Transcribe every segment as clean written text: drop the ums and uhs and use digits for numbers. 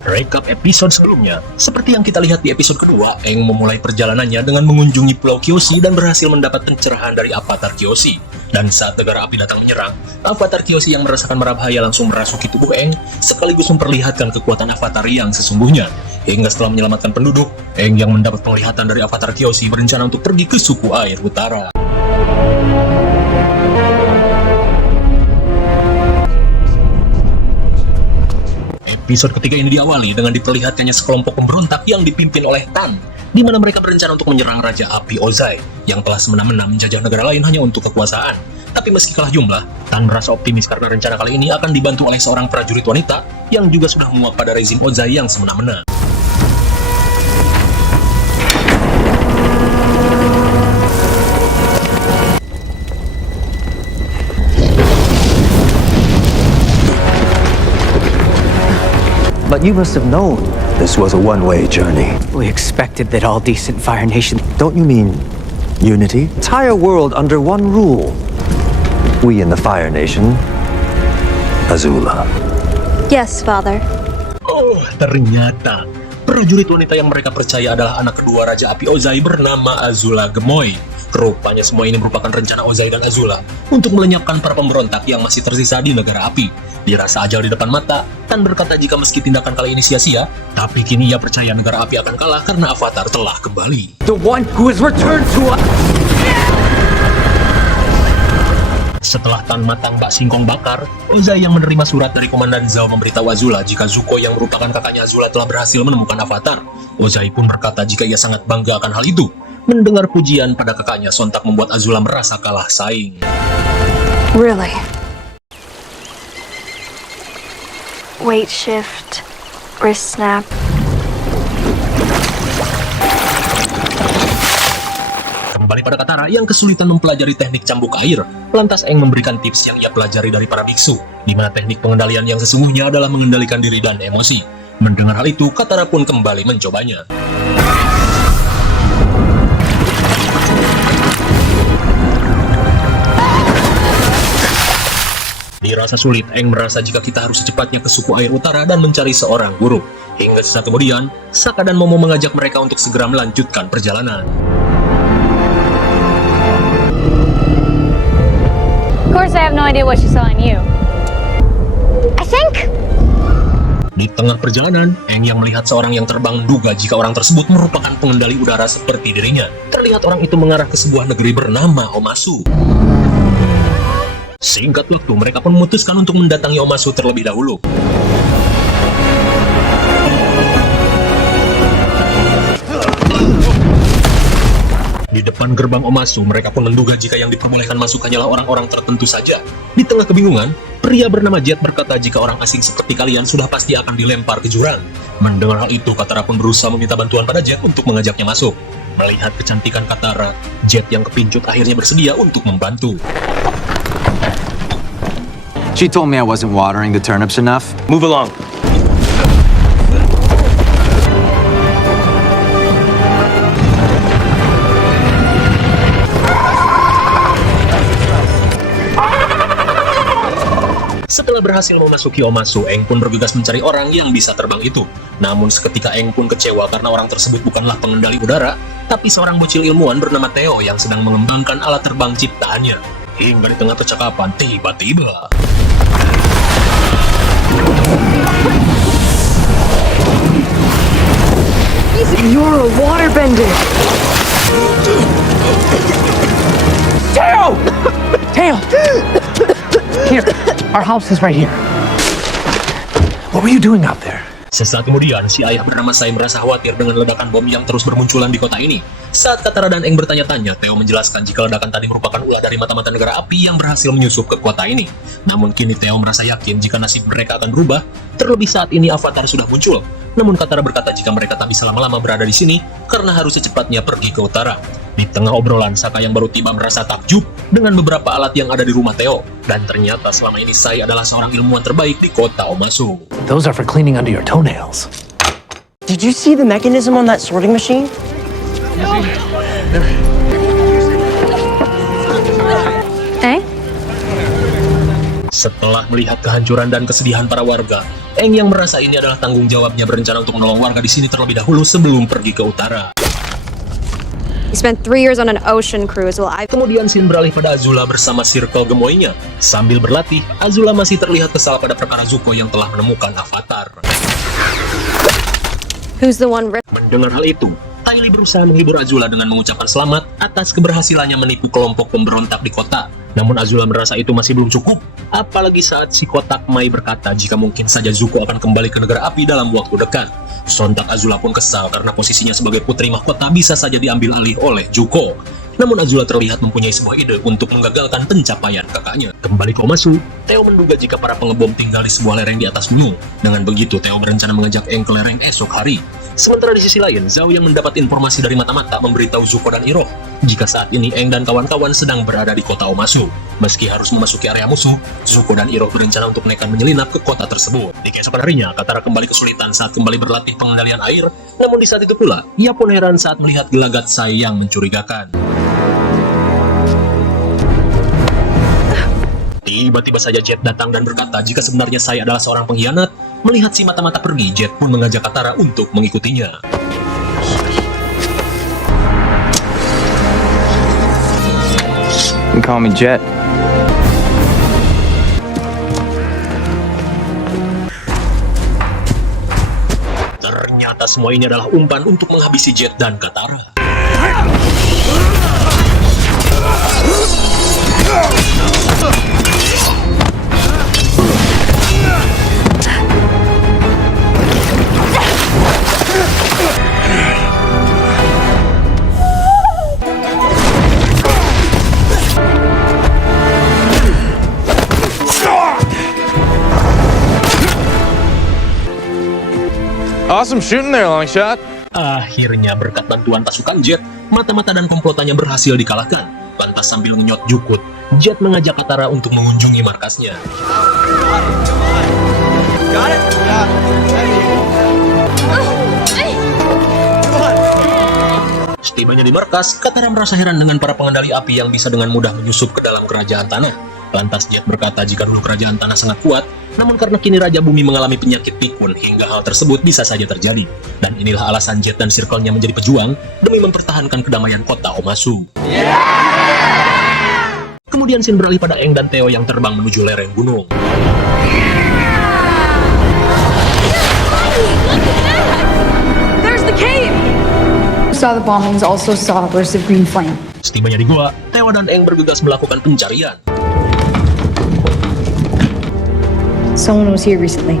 Rekap episode sebelumnya, seperti yang kita lihat di episode kedua, Aang memulai perjalanannya dengan mengunjungi Pulau Kyoshi dan berhasil mendapat pencerahan dari Avatar Kyoshi. Dan saat negara api datang menyerang, Avatar Kyoshi yang merasakan mara bahaya langsung merasuki tubuh Aang, sekaligus memperlihatkan kekuatan Avatar yang sesungguhnya. Hingga setelah menyelamatkan penduduk, Aang yang mendapat penglihatan dari Avatar Kyoshi berencana untuk pergi ke suku air utara. Episode ketiga ini diawali dengan diperlihatkannya sekelompok pemberontak yang dipimpin oleh Tan, di mana mereka berencana untuk menyerang Raja Api Ozai, yang telah semena-mena menjajah negara lain hanya untuk kekuasaan. Tapi meski kalah jumlah, Tan merasa optimis karena rencana kali ini akan dibantu oleh seorang prajurit wanita yang juga sudah menguap pada rezim Ozai yang semena-mena. But you must have known this was a one-way journey. We expected that all decent Fire Nation... Don't you mean unity? Entire world under one rule. We in the Fire Nation, Azula. Yes, Father. Oh, ternyata prajurit wanita yang mereka percaya adalah anak kedua Raja Api Ozai bernama Azula Gemoy. Rupanya semua ini merupakan rencana Ozai dan Azula untuk melenyapkan para pemberontak yang masih tersisa di negara api. Dirasa ajal di depan mata, Tan berkata jika meski tindakan kali ini sia-sia, tapi kini ia percaya negara api akan kalah karena Avatar telah kembali. The one who has returned to us! Setelah Tan matang bak singkong bakar, Ozai yang menerima surat dari Komandan Zhao memberitahu Azula jika Zuko yang merupakan kakaknya Azula telah berhasil menemukan Avatar. Ozai pun berkata jika ia sangat bangga akan hal itu. Mendengar pujian pada kakaknya sontak membuat Azula merasa kalah saing. Really? Weight shift, wrist snap. Kembali pada Katara yang kesulitan mempelajari teknik cambuk air, lantas Aang memberikan tips yang ia pelajari dari para biksu, di mana teknik pengendalian yang sesungguhnya adalah mengendalikan diri dan emosi. Mendengar hal itu, Katara pun kembali mencobanya. Dirasa sulit, Aang merasa jika kita harus secepatnya ke suku air utara dan mencari seorang guru. Hingga sesaat kemudian, Sokka dan Momo mengajak mereka untuk segera melanjutkan perjalanan. Of course, I have no idea what she saw in you. I think. Di tengah perjalanan, Aang yang melihat seorang yang terbang menduga jika orang tersebut merupakan pengendali udara seperti dirinya. Terlihat orang itu mengarah ke sebuah negeri bernama Omasu. Singkat waktu, mereka pun memutuskan untuk mendatangi Omasu terlebih dahulu. Di depan gerbang Omasu, mereka pun menduga jika yang diperbolehkan masuk hanyalah orang-orang tertentu saja. Di tengah kebingungan, pria bernama Jet berkata jika orang asing seperti kalian sudah pasti akan dilempar ke jurang. Mendengar hal itu, Katara pun berusaha meminta bantuan pada Jet untuk mengajaknya masuk. Melihat kecantikan Katara, Jet yang kepincut akhirnya bersedia untuk membantu. She told me I wasn't watering the turnips enough. Move along. Setelah berhasil memasuki Omasu, Aang pun bergegas mencari orang yang bisa terbang itu. Namun seketika Aang pun kecewa karena orang tersebut bukanlah pengendali udara, tapi seorang bocil ilmuwan bernama Theo yang sedang mengembangkan alat terbang ciptaannya. Hingga di tengah percakapan, tiba-tiba You're a waterbender! Tail! Tail! Here, our house is right here. What were you doing out there? sesaat kemudian, si ayah bernama Sai merasa khawatir dengan ledakan bom yang terus bermunculan di kota ini. Saat Katara dan Aang bertanya-tanya, Theo menjelaskan jika ledakan tadi merupakan ulah dari mata-mata negara api yang berhasil menyusup ke kota ini. Namun kini Theo merasa yakin jika nasib mereka akan berubah, terlebih saat ini Avatar sudah muncul. Namun Katara berkata jika mereka tak bisa lama-lama berada di sini, karena harus secepatnya pergi ke utara. Di tengah obrolan, Sokka yang baru tiba merasa takjub dengan beberapa alat yang ada di rumah Theo. Dan ternyata selama ini Sai adalah seorang ilmuwan terbaik di kota Omasu. Those are for cleaning under your toenails. Did you see the mechanism on that sorting machine? Eh? Setelah melihat kehancuran dan kesedihan para warga, Eng yang merasa ini adalah tanggung jawabnya berencana untuk menolong warga di sini terlebih dahulu sebelum pergi ke utara. You spent 3 years on an ocean cruise while I... Kemudian scene beralih pada Azula bersama circle gemoynya. Sambil berlatih, Azula masih terlihat kesal pada perkara Zuko yang telah menemukan Avatar. Who's the one... Mendengar hal itu, Tylee berusaha menghibur Azula dengan mengucapkan selamat atas keberhasilannya menipu kelompok pemberontak di kota. Namun Azula merasa itu masih belum cukup, apalagi saat si kotak Mai berkata jika mungkin saja Zuko akan kembali ke negara api dalam waktu dekat. Sontak Azula pun kesal karena posisinya sebagai putri mahkota bisa saja diambil alih oleh Zuko. Namun Azula terlihat mempunyai sebuah ide untuk menggagalkan pencapaian kakaknya. Kembali ke Omasu, Theo menduga jika para pengebom tinggal di sebuah lereng di atas gunung. Dengan begitu, Theo berencana mengajak Aang ke lereng esok hari. Sementara di sisi lain, Zhao yang mendapat informasi dari mata-mata memberitahu Zuko dan Iroh jika saat ini Aang dan kawan-kawan sedang berada di kota Omasu. Meski harus memasuki area musuh, Zuko dan Iroh berencana untuk nekat menyelinap ke kota tersebut. Di keesokan harinya, Katara kembali kesulitan saat kembali berlatih pengendalian air. Namun di saat itu pula, ia pun heran saat melihat gelagat Sai yang mencurigakan. Tiba-tiba saja Jet datang dan berkata jika sebenarnya Sai adalah seorang pengkhianat. Melihat si mata-mata pergi, Jet pun mengajak Katara untuk mengikutinya. You can call me Jet. Ternyata semua ini adalah umpan untuk menghabisi Jet dan Katara. Awesome shooting there, Longshot. Akhirnya berkat bantuan pasukan Jet, mata-mata dan komplotannya berhasil dikalahkan. Lantas sambil menyot jukut, Jet mengajak Katara untuk mengunjungi markasnya. Setibanya di markas, Katara merasa heran dengan para pengendali api yang bisa dengan mudah menyusup ke dalam kerajaan tanah. Lantas Jet berkata jika dulu kerajaan tanah sangat kuat, namun karena kini Raja Bumi mengalami penyakit pikun hingga hal tersebut bisa saja terjadi. Dan inilah alasan Jet dan circle-nya menjadi pejuang demi mempertahankan kedamaian kota Omasu. Kemudian scene beralih pada Aang dan Theo yang terbang menuju lereng gunung. There's the cave! Saw the bombings, also saw bursts of green flame. Setibanya di gua, Theo dan Aang bergegas melakukan pencarian. Someone was here recently.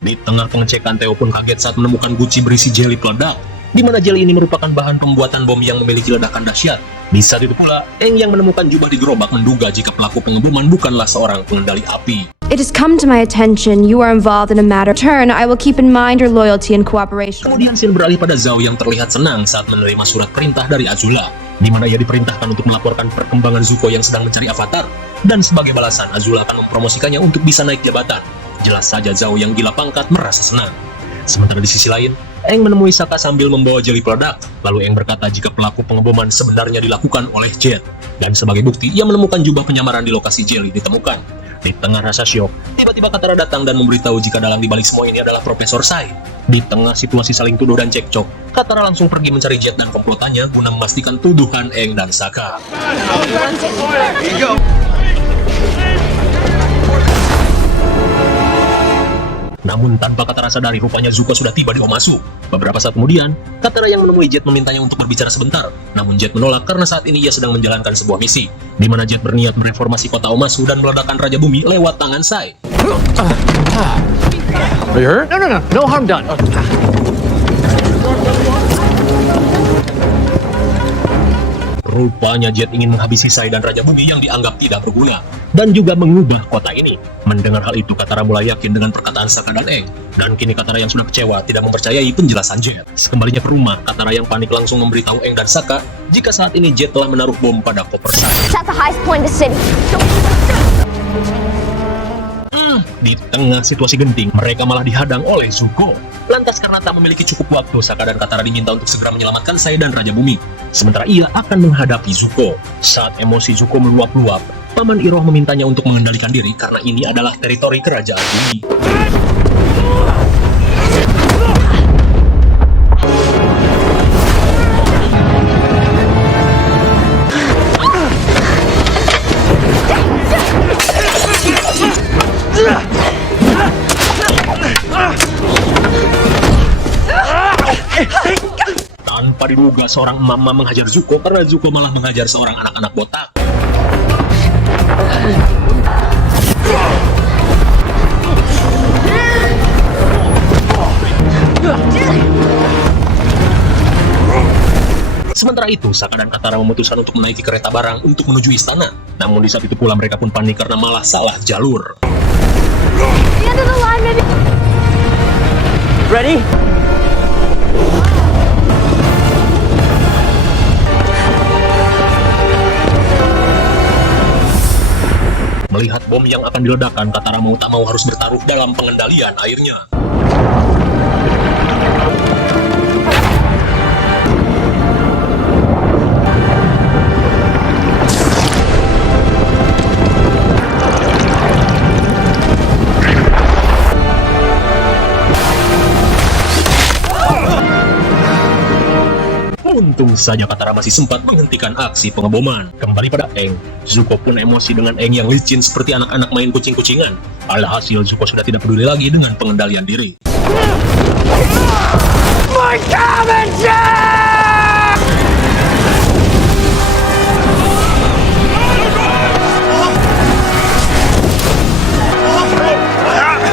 Di tengah pengecekan, Theo pun kaget saat menemukan guci berisi jeli peledak, di mana jeli ini merupakan bahan pembuatan bom yang memiliki ledakan dahsyat. Di saat itu pula, Aang yang menemukan jubah di gerobak menduga jika pelaku pengeboman bukanlah seorang pengendali api. It has come to my attention you are involved in a matter. Turn, I will keep in mind your loyalty and cooperation. Kemudian scene beralih pada Zhao yang terlihat senang saat menerima surat perintah dari Azula, di mana ia diperintahkan untuk melaporkan perkembangan Zuko yang sedang mencari Avatar, dan sebagai balasan Azula akan mempromosikannya untuk bisa naik jabatan. Jelas saja Zhao yang gila pangkat merasa senang. Sementara di sisi lain, Aang menemui Sokka sambil membawa jeli peledak. Lalu Aang berkata jika pelaku pengeboman sebenarnya dilakukan oleh Jet. Dan sebagai bukti, ia menemukan jubah penyamaran di lokasi jeli ditemukan. Di tengah rasa syok, tiba-tiba Katara datang dan memberitahu jika dalang dibalik semua ini adalah Profesor Sai. Di tengah situasi saling tuduh dan cekcok, Katara langsung pergi mencari Jet dan komplotannya guna memastikan tuduhan Aang dan Sokka. Namun tanpa Katara sadari, rupanya Zuko sudah tiba di Omasu. Beberapa saat kemudian, Katara yang menemui Jet memintanya untuk berbicara sebentar. Namun Jet menolak karena saat ini ia sedang menjalankan sebuah misi, di mana Jet berniat mereformasi kota Omasu dan meledakkan Raja Bumi lewat tangan Sai. Are you hurt? No harm done. Rupanya Jet ingin menghabisi Sai dan Raja Bumi yang dianggap tidak berguna, dan juga mengubah kota ini. Mendengar hal itu, Katara mulai yakin dengan perkataan Sokka dan Aang. Dan kini Katara yang sudah kecewa tidak mempercayai penjelasan Jet. Sekembalinya ke rumah, Katara yang panik langsung memberitahu Aang dan Sokka jika saat ini Jet telah menaruh bom pada koper Sai. It's at the highest point in the city. Di tengah situasi genting, mereka malah dihadang oleh Zuko. Lantas karena tak memiliki cukup waktu, Sokka dan Katara diminta untuk segera menyelamatkan Sai dan Raja Bumi. Sementara ia akan menghadapi Zuko. Saat emosi Zuko meluap-luap, Paman Iroh memintanya untuk mengendalikan diri karena ini adalah teritori kerajaan Bumi. Tanpa diduga seorang emak-emak menghajar Zuko karena Zuko malah menghajar seorang anak-anak botak. Sementara itu, Sokka dan Katara memutuskan untuk menaiki kereta barang untuk menuju istana. Namun di saat itu pula mereka pun panik karena malah salah jalur. The end of the line, maybe. Ready? Melihat bom yang akan diledakkan, Katara mau tak mau harus bertaruh dalam pengendalian airnya. Untung saja Katara masih sempat menghentikan aksi pengeboman. Kembali pada Aang, Zuko pun emosi dengan Aang yang licin seperti anak-anak main kucing-kucingan. Alhasil Zuko sudah tidak peduli lagi dengan pengendalian diri.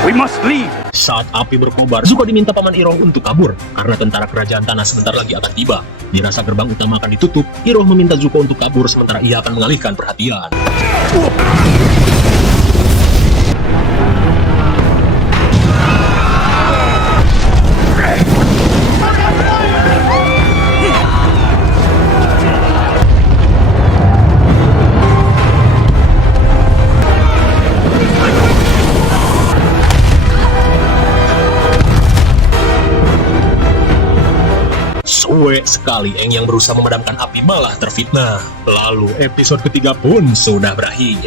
We must leave. Saat api berkobar, Zuko diminta Paman Iroh untuk kabur karena tentara kerajaan tanah sebentar lagi akan tiba. Dirasa gerbang utama akan ditutup, Iroh meminta Zuko untuk kabur sementara ia akan mengalihkan perhatian. Suwe sekali Aang yang berusaha memadamkan api malah terfitnah. Lalu episode ketiga pun sudah berakhir.